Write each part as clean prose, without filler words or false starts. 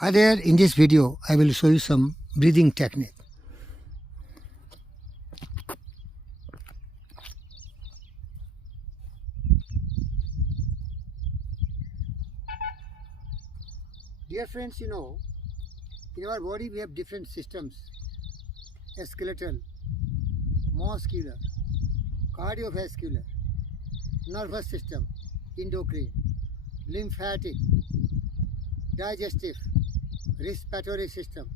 Hi there, in this video I will show you some breathing technique. Dear friends, in our body we have different systems: skeletal, muscular, cardiovascular, nervous system, endocrine, lymphatic, digestive, respiratory system,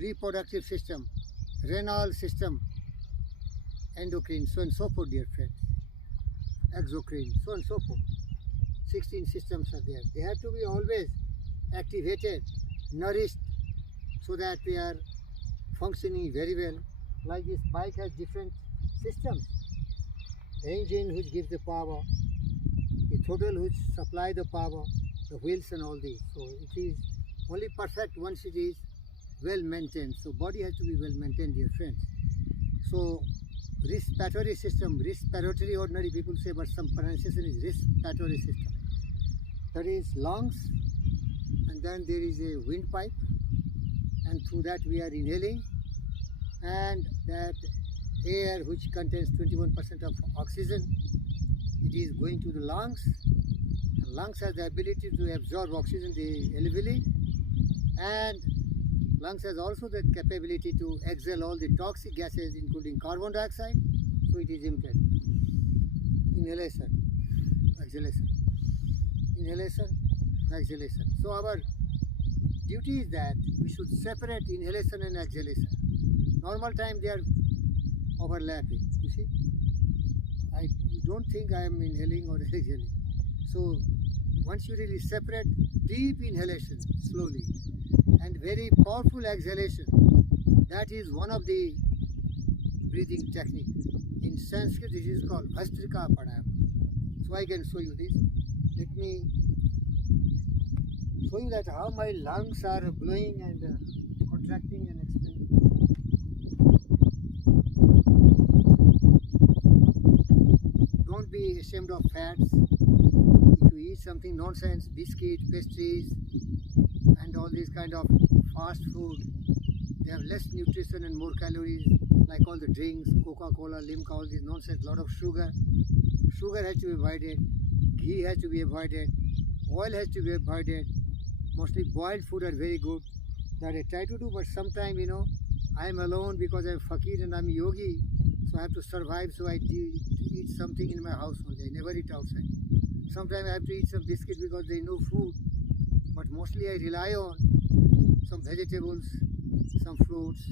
reproductive system, renal system, endocrine, so and so forth, dear friends, exocrine, so and so forth. 16 systems are there. They have to be always activated, nourished, so that we are functioning very well. Like this bike has different systems: the engine which gives the power, the throttle which supply the power, the wheels and all these. So it is only perfect once it is well maintained. So body has to be well maintained, dear friends. So respiratory system, respiratory ordinary people say, but some pronunciation is respiratory system. That is lungs, and then there is a windpipe, and through that we are inhaling, and that air which contains 21% of oxygen, it is going to the lungs. And lungs has the ability to absorb oxygen alveoli, and lungs has also the capability to exhale all the toxic gases including carbon dioxide. So it is emitted. Inhalation, exhalation, inhalation, exhalation. So our duty is that we should separate inhalation and exhalation. Normal time they are overlapping, you see. I don't think I am inhaling or exhaling. So once you really separate, deep inhalation slowly and very powerful exhalation, that is one of the breathing technique. In Sanskrit this is called Bhastrika Pranayama. So I can show you this. Let me show you that how my lungs are blowing and contracting and expanding. Don't be ashamed of fats. If you eat something nonsense, biscuit, pastries, and all these kind of fast food, they have less nutrition and more calories, like all the drinks, Coca-Cola, Limca, all this nonsense, lot of sugar. Sugar has to be avoided, ghee has to be avoided, oil has to be avoided. Mostly boiled food are very good, that I try to do, but sometimes, I am alone because I am fakir and I am yogi, so I have to survive, so I eat something in my house only. I never eat outside. Sometimes I have to eat some biscuit because there is no food, but mostly I rely on some vegetables, some fruits,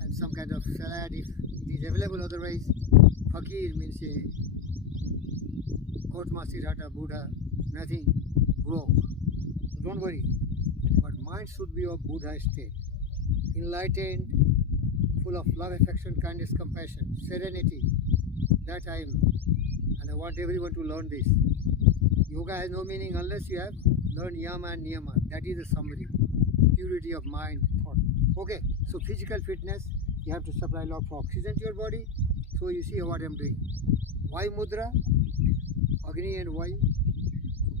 and some kind of salad if it is available. Otherwise, fakir means a Kotma Sirhata Buddha, nothing, broke. So don't worry, but mind should be of Buddha state, enlightened, full of love, affection, kindness, compassion, serenity. That I am, and I want everyone to learn this. Yoga has no meaning unless you have learned yama and niyama. That is the summary. Purity of mind, thought. Okay, so physical fitness, you have to supply a lot of oxygen to your body. So you see what I am doing. Vayu mudra, Agni and Vayu,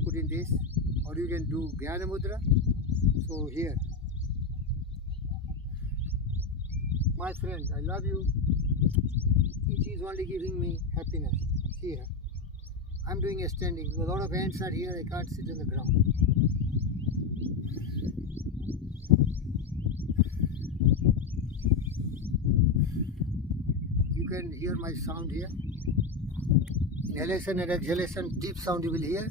put in this, or you can do Jnana mudra. So here, my friend, I love you. It is only giving me happiness. See here, I am doing a standing. A lot of ants are here. I can't sit on the ground. You can hear my sound here. Inhalation and exhalation, deep sound you will hear.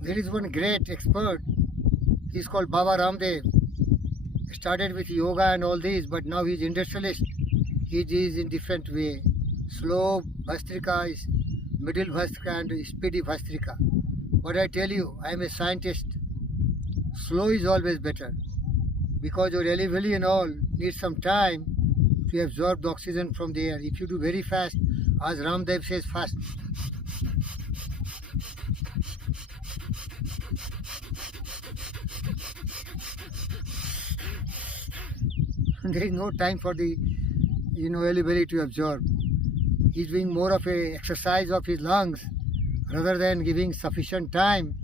There is one great expert, he is called Baba Ramdev. Started with yoga and all this, but now he is industrialist. He is in different way. Slow Bhastrika is middle Bhastrika and speedy Bhastrika. But I tell you, I am a scientist. Slow is always better, because your alveoli and all need some time to absorb the oxygen from the air. If you do very fast, as Ramdev says, fast, There is no time for the ability to absorb. He's doing more of a exercise of his lungs rather than giving sufficient time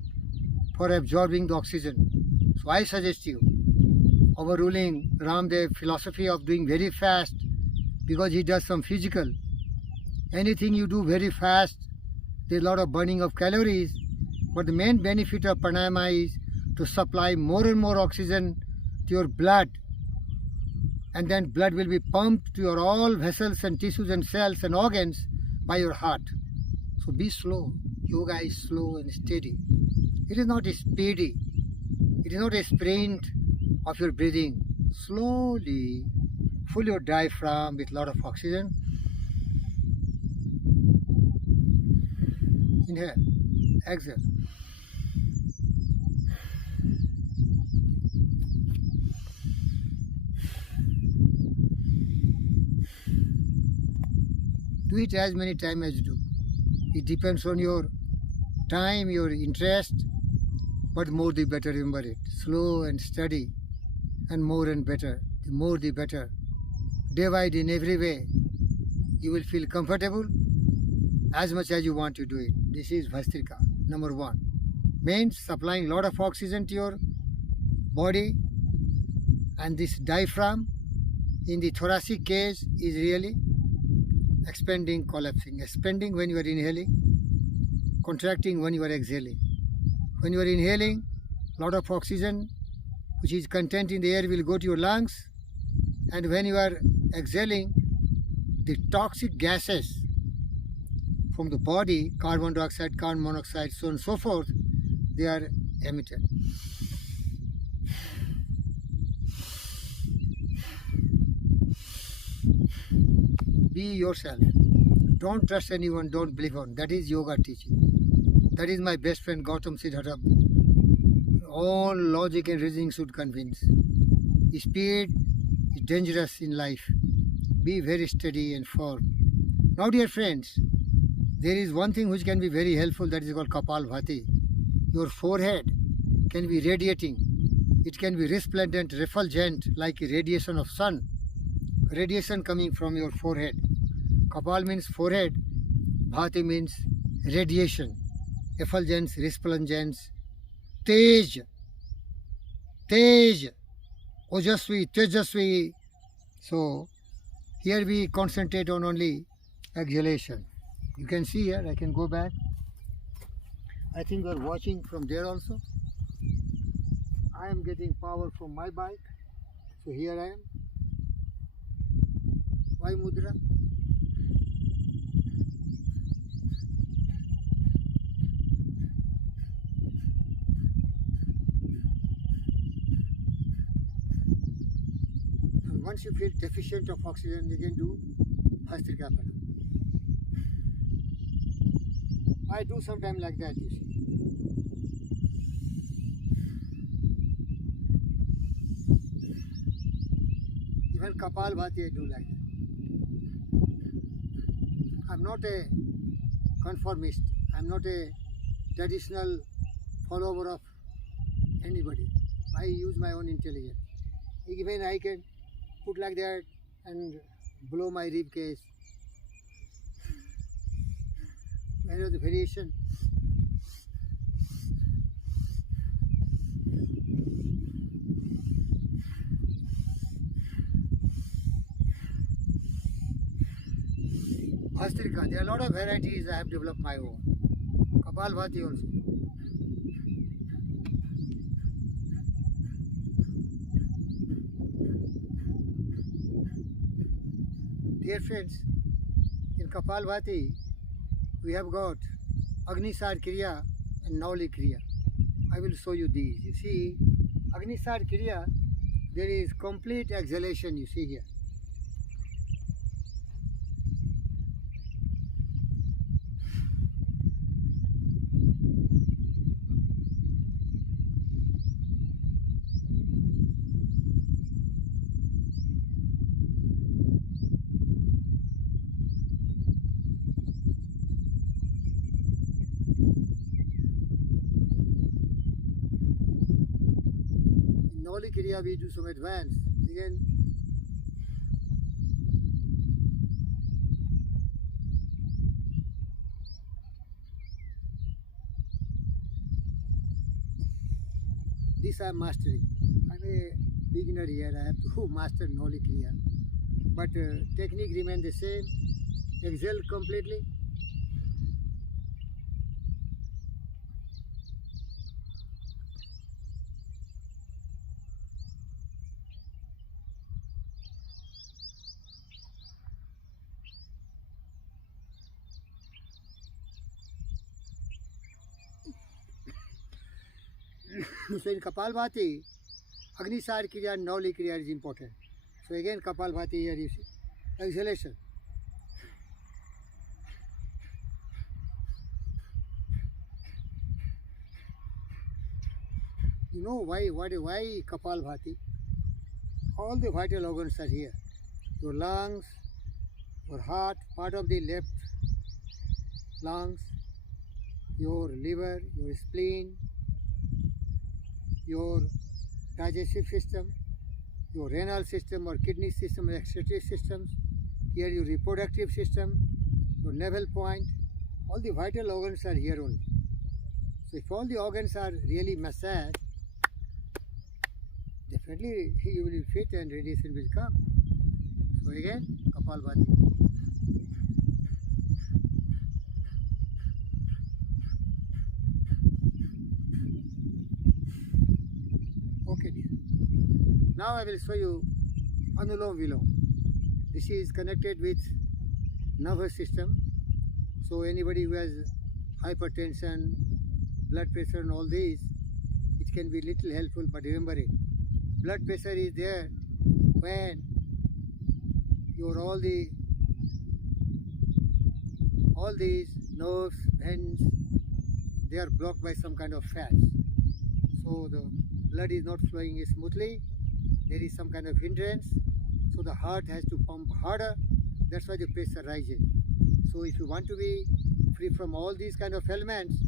for absorbing the oxygen. So I suggest you, overruling Ramdev's philosophy of doing very fast because he does some physical. Anything you do very fast, there's a lot of burning of calories, but the main benefit of pranayama is to supply more and more oxygen to your blood, and then blood will be pumped to your all vessels and tissues and cells and organs by your heart. So be slow. Yoga is slow and steady. It is not speedy. It is not a sprint of your breathing. Slowly fill your diaphragm with a lot of oxygen. Inhale, exhale. Do it as many times as you do. It depends on your time, your interest, but more the better. Remember it. Slow and steady, and more and better. The more the better. Divide in every way. You will feel comfortable as much as you want to do it. This is Bhastrika, number 1. Means supplying a lot of oxygen to your body, and this diaphragm in the thoracic case is really expanding, collapsing. Expanding when you are inhaling, contracting when you are exhaling. When you are inhaling, a lot of oxygen which is contained in the air will go to your lungs, and when you are exhaling, the toxic gases from the body, carbon dioxide, carbon monoxide, so on and so forth, they are emitted. Be yourself. Don't trust anyone, don't believe on. That is yoga teaching. That is my best friend Gautam Siddhartha. All logic and reasoning should convince. Speed is dangerous in life. Be very steady and firm. Now, dear friends, there is one thing which can be very helpful, that is called Kapalbhati. Your forehead can be radiating. It can be resplendent, refulgent, like a radiation of sun. Radiation coming from your forehead. Kapal means forehead. Bhati means radiation. Effulgence, resplendence. Tej. Tej. Ojasvi, Tejasvi. So, here we concentrate on only exhalation. You can see here, I can go back. I think you are watching from there also. I am getting power from my bike. So here I am. Why mudra? And once you feel deficient of oxygen, you can do Bhastrika. I do sometimes like that, you see. Even Kapalbhati I do like that. I'm not a conformist. I'm not a traditional follower of anybody. I use my own intelligence. Even I can put like that and blow my rib cage. Where is the variation? Bhastrika, there are a lot of varieties I have developed my own. Kapalbhati also. Dear friends, in Kapalbhati, we have got Agnisar Kriya and Nauli Kriya. I will show you these. You see, Agnisar Kriya, there is complete exhalation, you see here. Nauli Kriya we do some advanced. Again, this I am mastering. I'm a beginner here, I have to master Noli Kriya. But technique remain the same. Exhale completely. So in Kapalbhati, Agnisar Kriya and Noli Kriya is important. So again Kapalbhati here is exhalation. You know why Kapalbhati? All the vital organs are here. Your lungs, your heart, part of the left lungs, your liver, your spleen, your digestive system, your renal system or kidney system or excretory systems, here your reproductive system, your navel point, all the vital organs are here only. So if all the organs are really massaged, definitely you will be fit and radiation will come. So again, Kapalbhati. Okay dear. Now I will show you Anulom Vilom. This is connected with nervous system. So anybody who has hypertension, blood pressure and all these, it can be little helpful, but remember it. Blood pressure is there when your all these nerves, veins, they are blocked by some kind of fats. So the blood is not flowing smoothly. There is some kind of hindrance. So the heart has to pump harder. That's why the pressure rises. So if you want to be free from all these kind of ailments,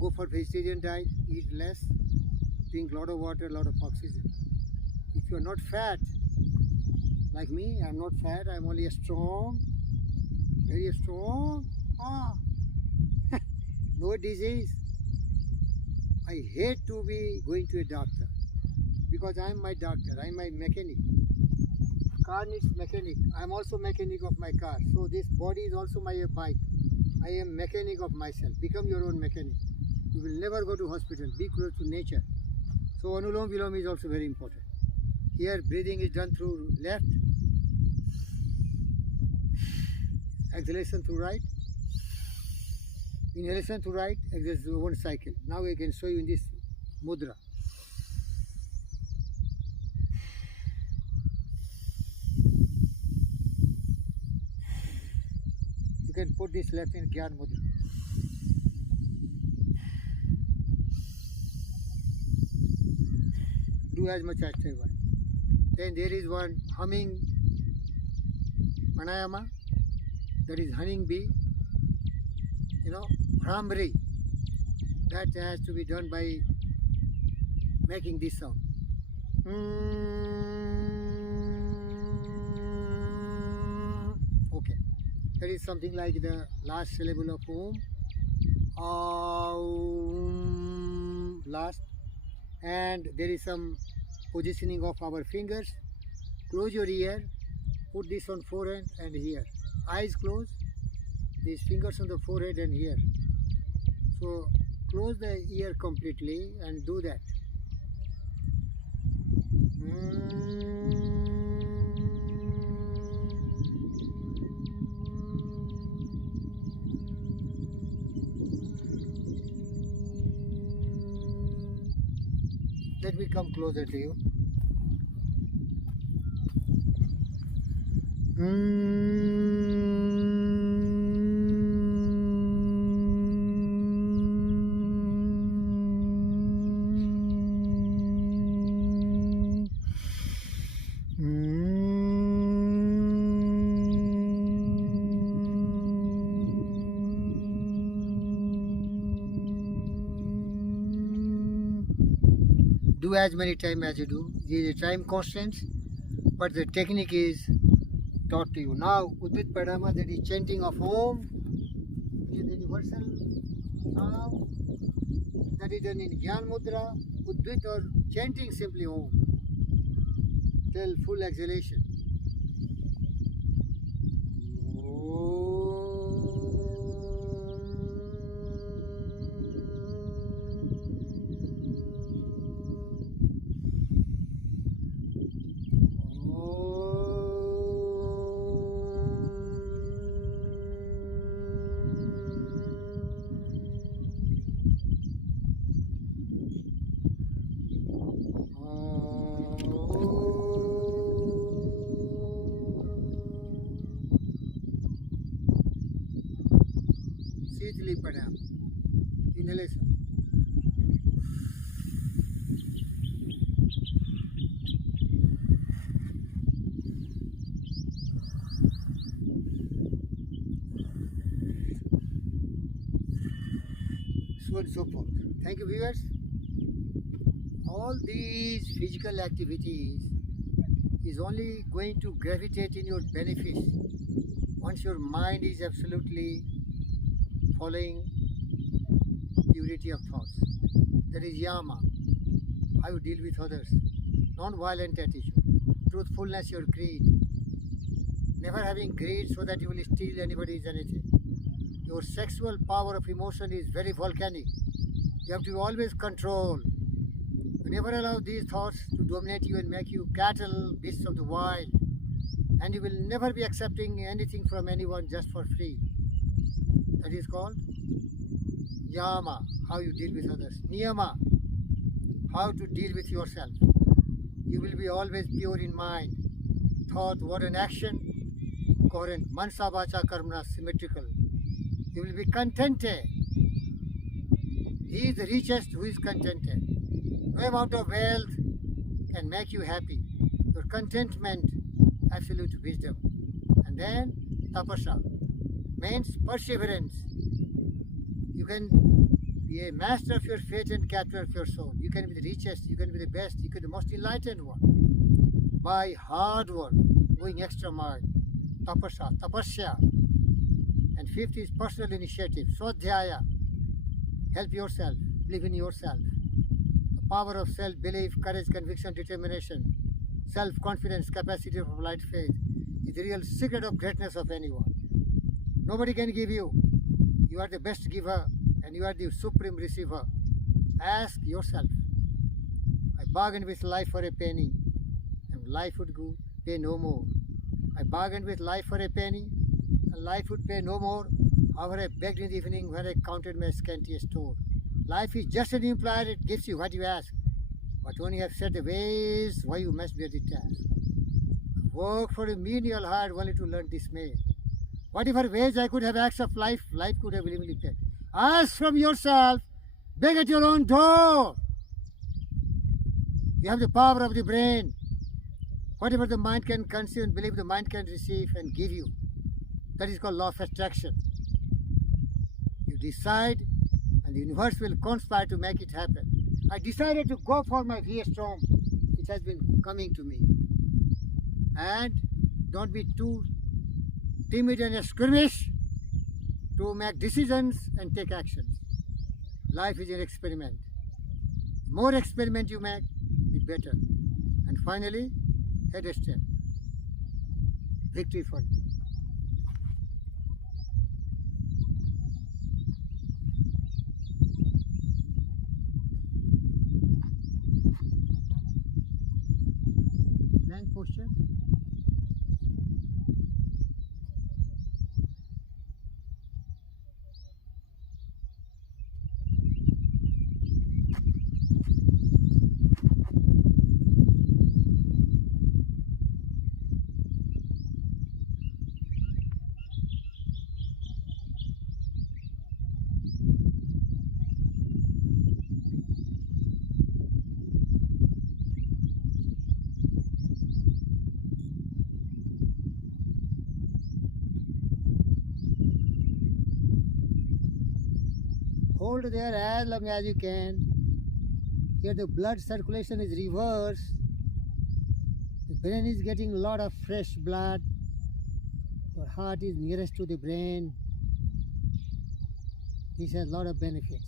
go for vegetarian diet, eat less, drink a lot of water, a lot of oxygen. If you are not fat, like me, I am not fat, I am only strong, very strong. No disease. I hate to be going to a doctor because I am my doctor, I am my mechanic. Car needs mechanic. I am also mechanic of my car. So this body is also my bike. I am mechanic of myself. Become your own mechanic. You will never go to hospital. Be close to nature. So Anulom Vilom is also very important. Here breathing is done through left, exhalation through right, inhalation through right, exhalation one cycle. Now I can show you in this mudra. You can put this left in Gyan mudra. Do as much as you want. Then there is one humming pranayama, that is humming bee, Bhramri. That has to be done by making this sound. Okay. That is something like the last syllable of Om. Last. And there is some positioning of our fingers. Close your ear, put this on forehead and here. Eyes closed, these fingers on the forehead and here. So close the ear completely and do that. Let me come closer to you. Do as many times as you do. There is a time constant, but the technique is taught to you. Now, Udvit Pranama, that is chanting of Om, is the universal sound, that is done in Gyan Mudra. Udvit or chanting simply Om till full exhalation. Sweetly Padam. Inhalation. So on and so forth. Thank you, viewers. All these physical activities is only going to gravitate in your benefit once your mind is absolutely following purity of thoughts. That is yama, how you deal with others, non-violent attitude, truthfulness, your greed, never having greed so that you will steal anybody's anything. Your sexual power of emotion is very volcanic. You have to always control. You never allow these thoughts to dominate you and make you cattle, beasts of the wild. And you will never be accepting anything from anyone just for free. That is called yama, how you deal with others. Niyama, how to deal with yourself. You will be always pure in mind, thought, word and action, coherent, mansa, vacha, karmana, symmetrical. You will be contented. He is the richest who is contented. No amount of wealth can make you happy. Your contentment, absolute wisdom. And then tapasya means perseverance. You can be a master of your fate and captain of your soul. You can be the richest, you can be the best, you can be the most enlightened one. By hard work, going extra mile. Tapasya. And fifth is personal initiative. Swadhyaya. Help yourself. Believe in yourself. The power of self-belief, courage, conviction, determination, self-confidence, capacity of applied faith is the real secret of greatness of anyone. Nobody can give you. You are the best giver and you are the supreme receiver. Ask yourself. I bargained with life for a penny and life would go pay no more. I bargained with life for a penny and life would pay no more. However, I begged in the evening when I counted my scanty store. Life is just an employer, it gives you what you ask. But when you have set the ways, why you must bear the task. Work for a menial hard only to learn dismay. Whatever ways I could have asked of life, life could have willingly paid. Ask from yourself, beg at your own door. You have the power of the brain. Whatever the mind can conceive and believe, the mind can receive and give you. That is called law of attraction. You decide and the universe will conspire to make it happen. I decided to go for my VS storm, which has been coming to me. And don't be too timid and squeamish to make decisions and take actions. Life is an experiment. The more experiment you make, the better. And finally, head a step. Victory for you. Blank posture. Hold there as long as you can. Here the blood circulation is reversed. The brain is getting a lot of fresh blood. Your heart is nearest to the brain. This has a lot of benefits.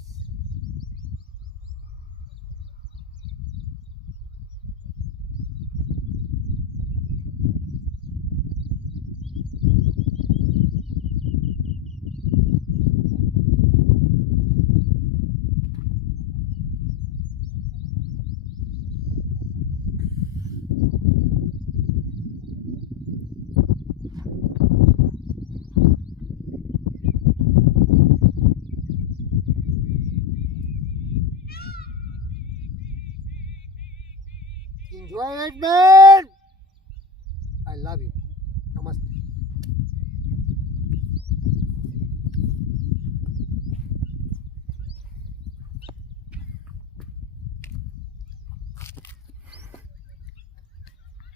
right, man? I love you.